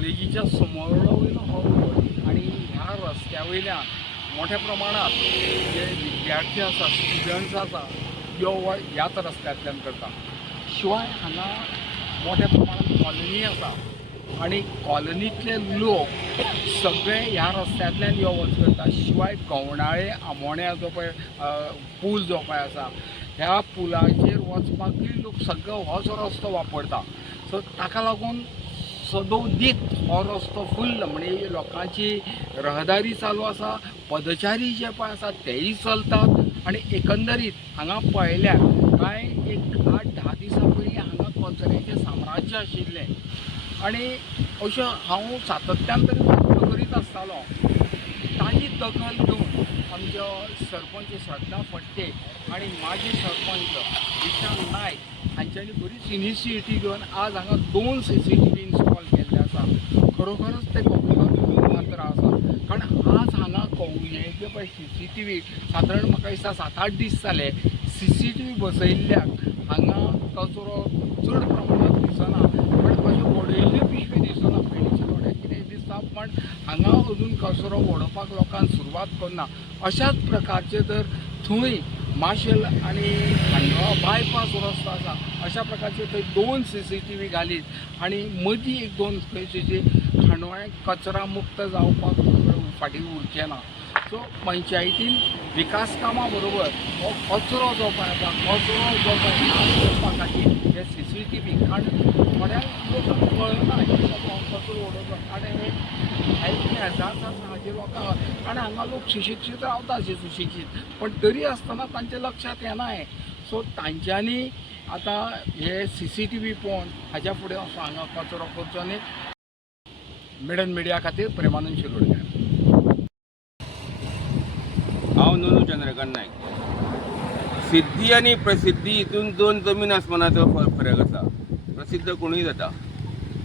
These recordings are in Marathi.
कॉलेजीच्या समोर हो रोड आणि ह्या रस्त्या वयल्यान मोठ्या प्रमाणात जे विद्यार्थी आसा स्टुडंट्स आसा यो ह्याच रस्त्यांतल्यान करता. शिवाय हांगा मोठ्या प्रमाणात कॉलनी आसा आणि कॉलनीतले लोक सगळे ह्या रस्त्यांतल्यान यो वच करता. शिवाय गवणाळे आमोण्या जो पळय पूल जो पळय आसा ह्या पुलाचेर वचपाकूय लोक सगळो होच रस्तो वापरता. सो ताका लागून सदोदीत हो रस्तो फुल्ल म्हणजे लोकांची रहदारी चालू आसा, पदचारी जे पळय आसा तेय चलतात आणि एकंदरीत हांगा पळयल्यार कांय एक 8-10 दिसां पयलीं हांगा कचऱ्याचें साम्राज्य आशिल्लें आणि अशें हांव सातत्यान तरी वांटो करीत आसतालो. ताजी दखल घेवन आमच्यो सरपंच श्रद्धा फडते आणि माजी सरपंच विशाल नायक हांच्यांनी बरीच इनिशिएटीव घेवन आज हांगा 2 CCTV इन्स्टॉल केल्ले आसा. खरोखरच ते कौतुकास्पद मात्र आसा, कारण आज हांगा हे जे पळय CCTV सादारण म्हाका दिसता 7-8 दीस जाले CCTV बसयल्ल्याक हांगा कचरो चड प्रमाणात दिसना, पण अश्यो वडयल्ल्यो पिशवी दिसना. पेडीच्या थोड्या कितें दिसता, पण हांगा अजून कचरो वडोवपाक लोकांक सुरवात करना. अशाच प्रकारचे जर थंय माशेल आणि खांडोळा बायपास रस्तो आसा अशा प्रकारचे थंय 2 CCTV घालीत आणि मदीं 1-2 खंयचे खांडोळ्या कचरा मुक्त जावपाक फाटीं उरचें ना. सो पंचायतीन विकास कामां बरोबर हो कचरो जो पळय आसा कचरो जो पळय नाश करपा खातीर हे CCTV, कारण थोड्यांक लोकांक कळना कचरो उडोवप आनी हे हेल्थ हॅजार्ड्स आसा हाजे लोकांक, आनी हांगा लोक सुशिक्षीत रावता सुशिक्षीत, पण तरी आसतना तांच्या लक्षात येना हें. सो तांच्यांनी आतां हे CCTV पळोवन हाज्या फुडें असो हांगा कचरो करचो न्ही. मिडन मिडिया खातीर प्रेमानंद शिरोडकर. हांव नोनू चंद्रकांत नायक. सिद्धी आनी प्रसिद्धी हितून 2 जमीन आसमानाचो फरक आसा. प्रसिद्ध कोणूय जाता.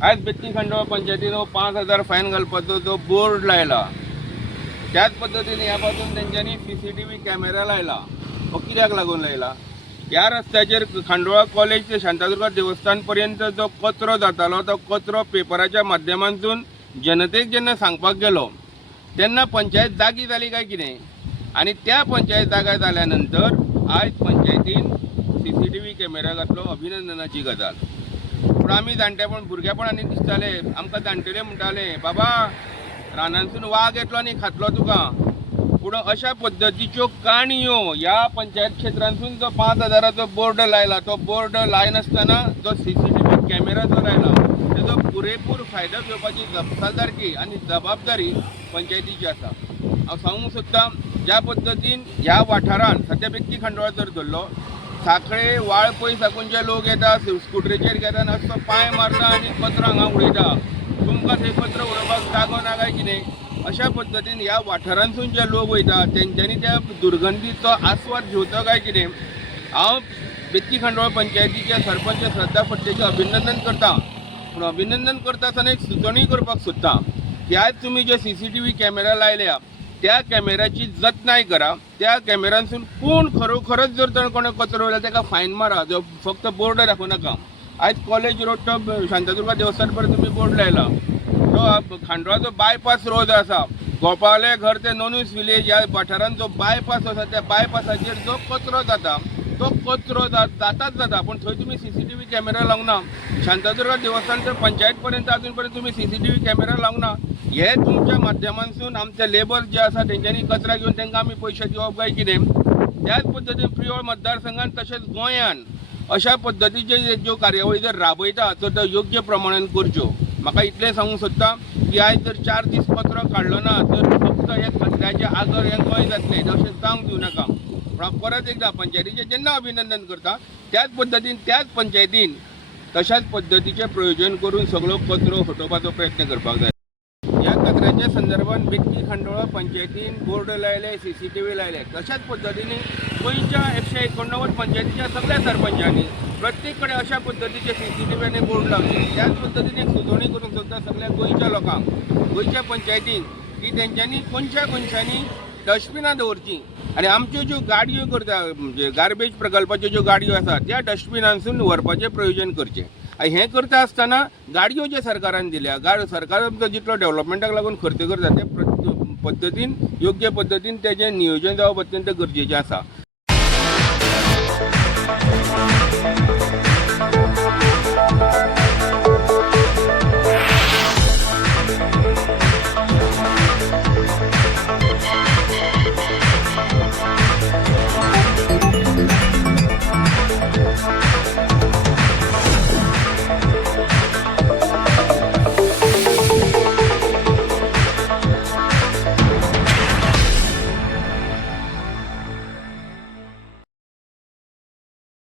आयज बेतकी खांडोळा पंचायतीन 5,000 फायन घालपाचो जो बोर्ड लायला, त्याच पद्दतीन ह्या बाजून तेंच्यांनी CCTV कॅमेरा लायला. हो कित्याक लागून लायला? ह्या रस्त्याचेर खांडोळा कॉलेज ते शांतादुर्गा देवस्थान पर्यंत जो कचरो जातालो तो कचरो पेपराच्या माध्यमांतून जनतेक जेन्ना सांगपाक गेलो तेन्ना पंचायत जागी जाली काय कितें, आनी त्या पंचायत जागा जाल्या नंतर आयज पंचायतीन CCTV कॅमेरा घातलो, अभिनंदनाची गजाल. पूण आमी जाणटेपण भुरगेपणांनी दिसताले, आमकां जाणटेले म्हणटाले बाबा रानांतसून वाघ येतलो आनी खातलो तुका. पूण अशा पद्दतीच्यो काणयो ह्या पंचायत क्षेत्रांतसून जो 5,000चो बोर्ड लायला, तो बोर्ड लायनासतना जो CCTV कॅमेरा जो लायला तेजो पुरेपूर फायदो घेवपाची जबाबदारी आनी जबाबदारी पंचायतीची आसा. हांव सांगूंक सोदतां, ज्या पद्दतीन ह्या वाठारांत सद्या बेतकी खांडोळा जर धरलो, साखळे वाळपय साकून जे लोक येता स्कुटरीचेर घेता नासतो पांय मारता आनी कचरो हांगा उडयता. तुमकां थंय कचरो उडोवपाक जागो ना काय कितें? अशा पद्दतीन ह्या वाठारांतसून जे लोक वयता तेंच्यांनी त्या दुर्गंधीचो आस्वाद घेवचो काय कितें? हांव बेतकी खांडोळा पंचायतीचे सरपंच श्रद्धा फडतेचें अभिनंदन करता. पूण अभिनंदन करता आसतना एक सुचोवणी करपाक सोदतां की आयज तुमी जे CCTV कॅमेरा लायल्या त्या कॅमेराची जतनाय करा. त्या कॅमेरांतसून कोण खरोखरच जर तर कोणें कचरो उडयला ताका फायन मारा, जो फक्त बोर्ड दाखोव नाका. आयज कॉलेज रोड तो शांतादुर्गा देवस्थान पर्यंत तुमी बोर्ड लायला. तो खांडोळाचो बायपास रोड आसा, गोपाले घर ते नोनूस विलेज ह्या वाठारांत जो बायपास आसा त्या बायपासाचेर जो कचरो जाता तो कचरो जाताच जाता, पूण थंय तुमी CCTV कॅमेरा लावंक ना. शांतादुर्गा देवस्थान तर पंचायत पर्यंत अजून पर्यंत तुमी CCTV कॅमेरा लावंक ना. हे तुमच्या माध्यमांतसून आमचे लेबर जे आसा तेंच्यांनी कचरा घेवन तांकां आमी पयशे दिवप काय कितें? त्याच पद्दतीन प्रियोळ मतदारसंघात तशेंच गोंयान अशा पद्दतीचे ज्यो कार्यावळी जर राबयता तर त्यो योग्य प्रमाणान करच्यो. म्हाका इतलें सांगूंक सोदतां की आयज जर 4 दीस कचरो काडलो ना तर फक्त हे कचऱ्याचे आगर हें गोंय जातलें, तशें जावंक दिवं नाका. पूण परत एकदा पंचायतीचें जेन्ना अभिनंदन करता त्याच पद्दतीन त्याच पंचायतीन तशाच पद्दतीचें प्रयोजन करून सगळो कचरो हटोवपाचो प्रयत्न करपाक जाय. ह्या कचऱ्याच्या संदर्भात बेतकी खांडोळा पंचायतीन बोर्ड लायले, CCTV लायले. तशाच पद्दतीन गोंयच्या 189 पंचायतीच्या सगळ्या सरपंचांनी प्रत्येक कडेन अशा पद्दतीचे CCTV आनी बोर्ड लावले. त्याच पद्दतीन एक सुचोवणी करूंक सोदता सगळ्या गोंयच्या लोकांक, गोंयच्या पंचायतींक की तेंच्यांनी कोणच्या डस्टबिनां दवरची. आणि आमच्यो ज्यो गाडयो करता म्हणजे गार्बेज प्रकल्पाच्यो ज्यो गाडयो आसा त्या डस्टबिनांसून व्हरपाचें प्रयोजन करचें. हें करता आसतना गाडयो ज्यो सरकारान दिल्या सरकार जितलो डेव्हलपमेंटाक लागून खर्च करता त्या पद्दतीन योग्य पद्दतीन तेजें नियोजन जावप अत्यंत गरजेचें आसा.